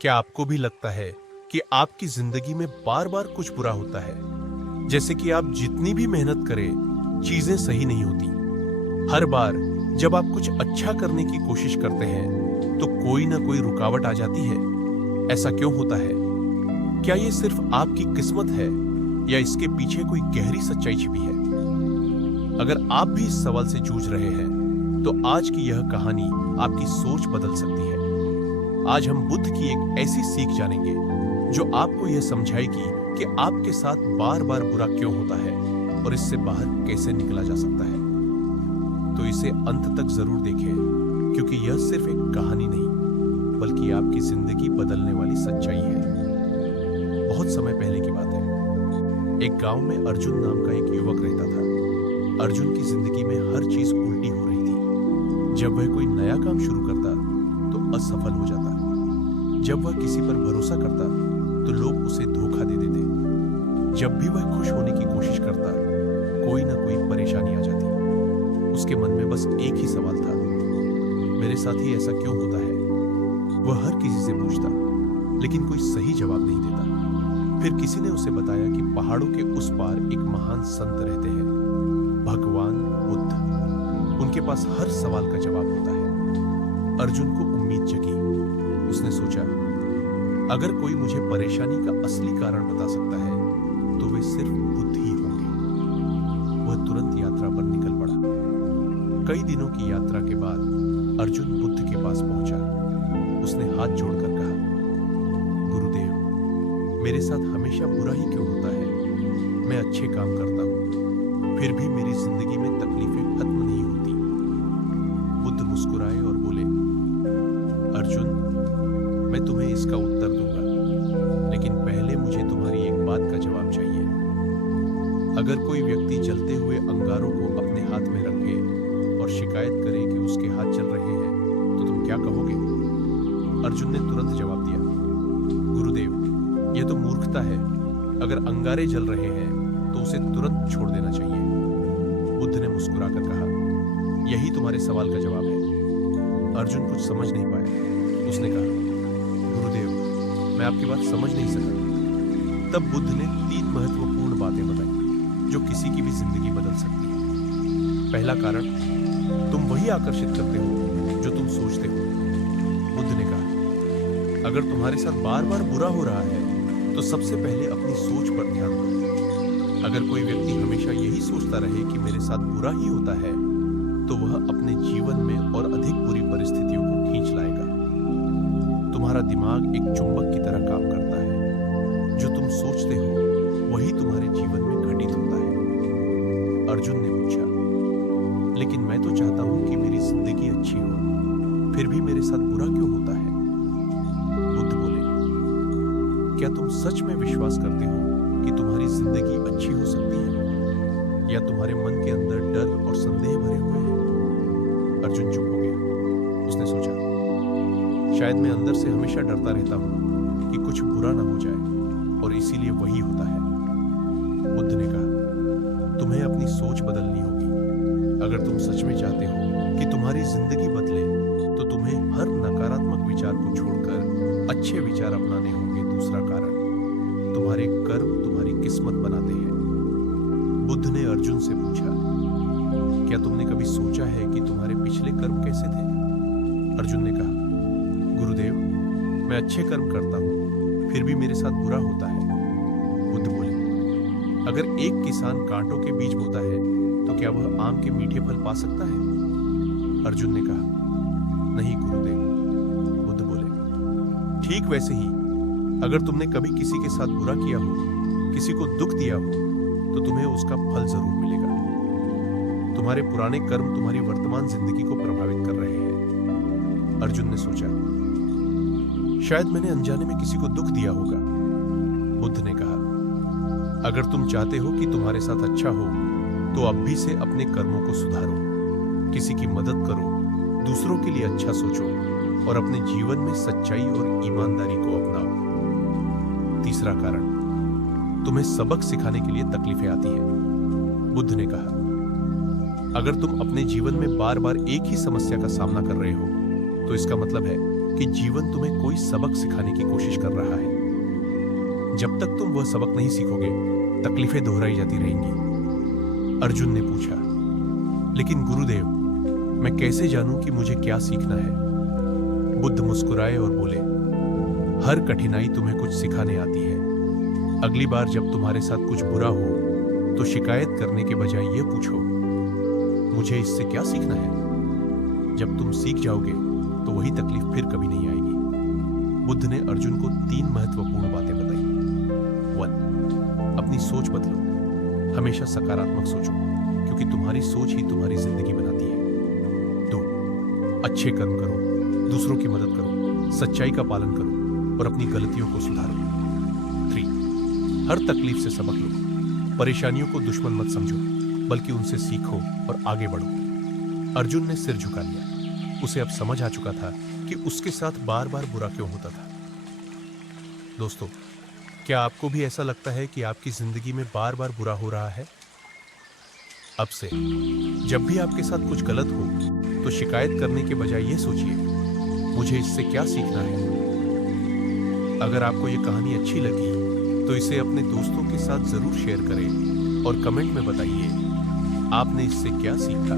क्या आपको भी लगता है कि आपकी जिंदगी में बार बार कुछ बुरा होता है? जैसे कि आप जितनी भी मेहनत करें, चीजें सही नहीं होती। हर बार जब आप कुछ अच्छा करने की कोशिश करते हैं तो कोई ना कोई रुकावट आ जाती है। ऐसा क्यों होता है? क्या ये सिर्फ आपकी किस्मत है या इसके पीछे कोई गहरी सच्चाई छिपी है? अगर आप भी इस सवाल से जूझ रहे हैं तो आज की यह कहानी आपकी सोच बदल सकती है। आज हम बुद्ध की एक ऐसी सीख जानेंगे जो आपको यह समझाएगी कि आपके साथ बार बार बुरा क्यों होता है और इससे बाहर कैसे निकला जा सकता है। तो इसे अंत तक जरूर देखें, क्योंकि यह सिर्फ एक कहानी नहीं बल्कि आपकी जिंदगी बदलने वाली सच्चाई है। बहुत समय पहले की बात है। एक गांव में अर्जुन नाम का एक युवक रहता था। अर्जुन की जिंदगी में हर चीज उल्टी हो रही थी। जब वह कोई नया काम शुरू करता तो असफल हो जाता। जब वह किसी पर भरोसा करता तो लोग उसे धोखा दे देते। जब भी वह खुश होने की कोशिश करता, कोई ना कोई परेशानी आ जाती। उसके मन में बस एक ही सवाल था, मेरे साथ ही ऐसा क्यों होता है? वह हर किसी से पूछता, लेकिन कोई सही जवाब नहीं देता। फिर किसी ने उसे बताया कि पहाड़ों के उस पार एक महान संत रहते हैं, भगवान बुद्ध। उनके पास हर सवाल का जवाब होता है। अर्जुन को उम्मीद जगी। उसने सोचा, अगर कोई मुझे परेशानी का असली कारण बता सकता है तो वे सिर्फ बुद्ध ही होंगे। वह तुरंत यात्रा पर निकल पड़ा। कई दिनों की यात्रा के बाद अर्जुन बुद्ध के पास पहुंचा। उसने हाथ जोड़कर कहा, गुरुदेव, मेरे साथ हमेशा बुरा ही क्यों होता है? मैं अच्छे काम करता हूं, फिर भी मेरी जिंदगी में तकलीफें खत्म नहीं होती। बुद्ध मुस्कुराए और बोले, अर्जुन, मैं तुम्हें इसका उत्तर दूंगा, लेकिन पहले मुझे तुम्हारी एक बात का जवाब चाहिए। अगर कोई व्यक्ति जलते हुए अंगारों को अपने हाथ में रखे और शिकायत करे कि उसके हाथ जल रहे हैं, तो तुम क्या कहोगे? अर्जुन ने तुरंत जवाब दिया, गुरुदेव, यह तो मूर्खता है। अगर अंगारे जल रहे हैं तो उसे तुरंत छोड़ देना चाहिए। बुद्ध ने मुस्कुराकर कहा, यही तुम्हारे सवाल का जवाब है। अर्जुन कुछ समझ नहीं पाया। उसने कहा, गुरुदेव, मैं आपकी बात समझ नहीं सका। तब बुद्ध ने 3 महत्वपूर्ण बातें बताई जो किसी की भी जिंदगी बदल सकती है। पहला कारण, तुम वही आकर्षित करते हो जो तुम सोचते हो। बुद्ध ने कहा, अगर तुम्हारे साथ बार बार बुरा हो रहा है तो सबसे पहले अपनी सोच पर ध्यान दो। अगर कोई व्यक्ति हमेशा यही सोचता रहे कि मेरे साथ बुरा ही होता है, तो वह अपने जीवन में और अधिक बुरी परिस्थितियों को खींच लाएगा। तुम्हारा दिमाग एक चुंबक की तरह काम करता है। जो तुम सोचते हो वही तुम्हारे जीवन में घटित होता है। अर्जुन ने पूछा, लेकिन मैं तो चाहता हूं कि मेरी जिंदगी अच्छी हो, फिर भी मेरे साथ बुरा क्यों होता है? बुद्ध बोले, क्या तुम सच में विश्वास करते हो कि तुम्हारी जिंदगी अच्छी हो सकती है, या तुम्हारे मन के अंदर डर और संदेह भरे हुए हैं? अर्जुन चुप हो गया। उसने सोचा, शायद मैं अंदर से हमेशा डरता रहता हूं कि कुछ बुरा ना हो जाए और इसीलिए वही होता है। बुद्ध ने कहा, तुम्हें अपनी सोच बदलनी होगी। अगर तुम सच में चाहते हो कि तुम्हारी जिंदगी बदले तो तुम्हें हर नकारात्मक विचार को छोड़कर अच्छे विचार अपनाने होंगे। दूसरा कारण, तुम्हारे कर्म तुम्हारी किस्मत बनाते हैं। बुद्ध ने अर्जुन से पूछा, क्या तुमने कभी सोचा है कि तुम्हारे पिछले कर्म कैसे थे? अर्जुन ने कहा, गुरुदेव, मैं अच्छे कर्म करता हूं, फिर भी मेरे साथ बुरा होता है। बुद्ध बोले, अगर एक किसान कांटों के बीज बोता है तो क्या वह आम के मीठे फल पा सकता है? अर्जुन ने कहा, नहीं गुरुदेव। बुद्ध बोले, ठीक वैसे ही अगर तुमने कभी किसी के साथ बुरा किया हो, किसी को दुख दिया हो, तो तुम्हें उसका फल जरूर मिलेगा। तुम्हारे पुराने कर्म तुम्हारी वर्तमान जिंदगी को प्रभावित कर रहे हैं। अर्जुन ने सोचा, शायद मैंने अनजाने में किसी को दुख दिया होगा। बुद्ध ने कहा, अगर तुम चाहते हो कि तुम्हारे साथ अच्छा हो तो अब भी से अपने कर्मों को सुधारो, किसी की मदद करो, दूसरों के लिए अच्छा सोचो और अपने जीवन में सच्चाई और ईमानदारी को अपनाओ। तीसरा कारण, तुम्हें सबक सिखाने के लिए तकलीफें आती हैं। बुद्ध ने कहा, अगर तुम अपने जीवन में बार बार एक ही समस्या का सामना कर रहे हो तो इसका मतलब है कि जीवन तुम्हें कोई सबक सिखाने की कोशिश कर रहा है। जब तक तुम वह सबक नहीं सीखोगे, तकलीफें दोहराई जाती रहेंगी। अर्जुन ने पूछा, लेकिन गुरुदेव, मैं कैसे जानूं कि मुझे क्या सीखना है? बुद्ध मुस्कुराए और बोले, हर कठिनाई तुम्हें कुछ सिखाने आती है। अगली बार जब तुम्हारे साथ कुछ बुरा हो तो शिकायत करने के बजाय यह पूछो, मुझे इससे क्या सीखना है? जब तुम सीख जाओगे तो वही तकलीफ फिर कभी नहीं आएगी। बुद्ध ने अर्जुन को 3 महत्वपूर्ण बातें बताई। 1. अपनी सोच बदलो। हमेशा सकारात्मक सोचो, क्योंकि तुम्हारी सोच ही तुम्हारी जिंदगी बनाती है। 2. अच्छे कर्म करो, दूसरों की मदद करो, सच्चाई का पालन करो और अपनी गलतियों को सुधारो। 3. हर तकलीफ से सबक लो। परेशानियों को दुश्मन मत समझो, बल्कि उनसे सीखो और आगे बढ़ो। अर्जुन ने सिर झुका लिया। उसे अब समझ आ चुका था कि उसके साथ बार बार बुरा क्यों होता था। दोस्तों, क्या आपको भी ऐसा लगता है कि आपकी जिंदगी में बार बार बुरा हो रहा है? अब से जब भी आपके साथ कुछ गलत हो तो शिकायत करने के बजाय ये सोचिए, मुझे इससे क्या सीखना है? अगर आपको ये कहानी अच्छी लगी तो इसे अपने दोस्तों के साथ जरूर शेयर करें और कमेंट में बताइए आपने इससे क्या सीखा।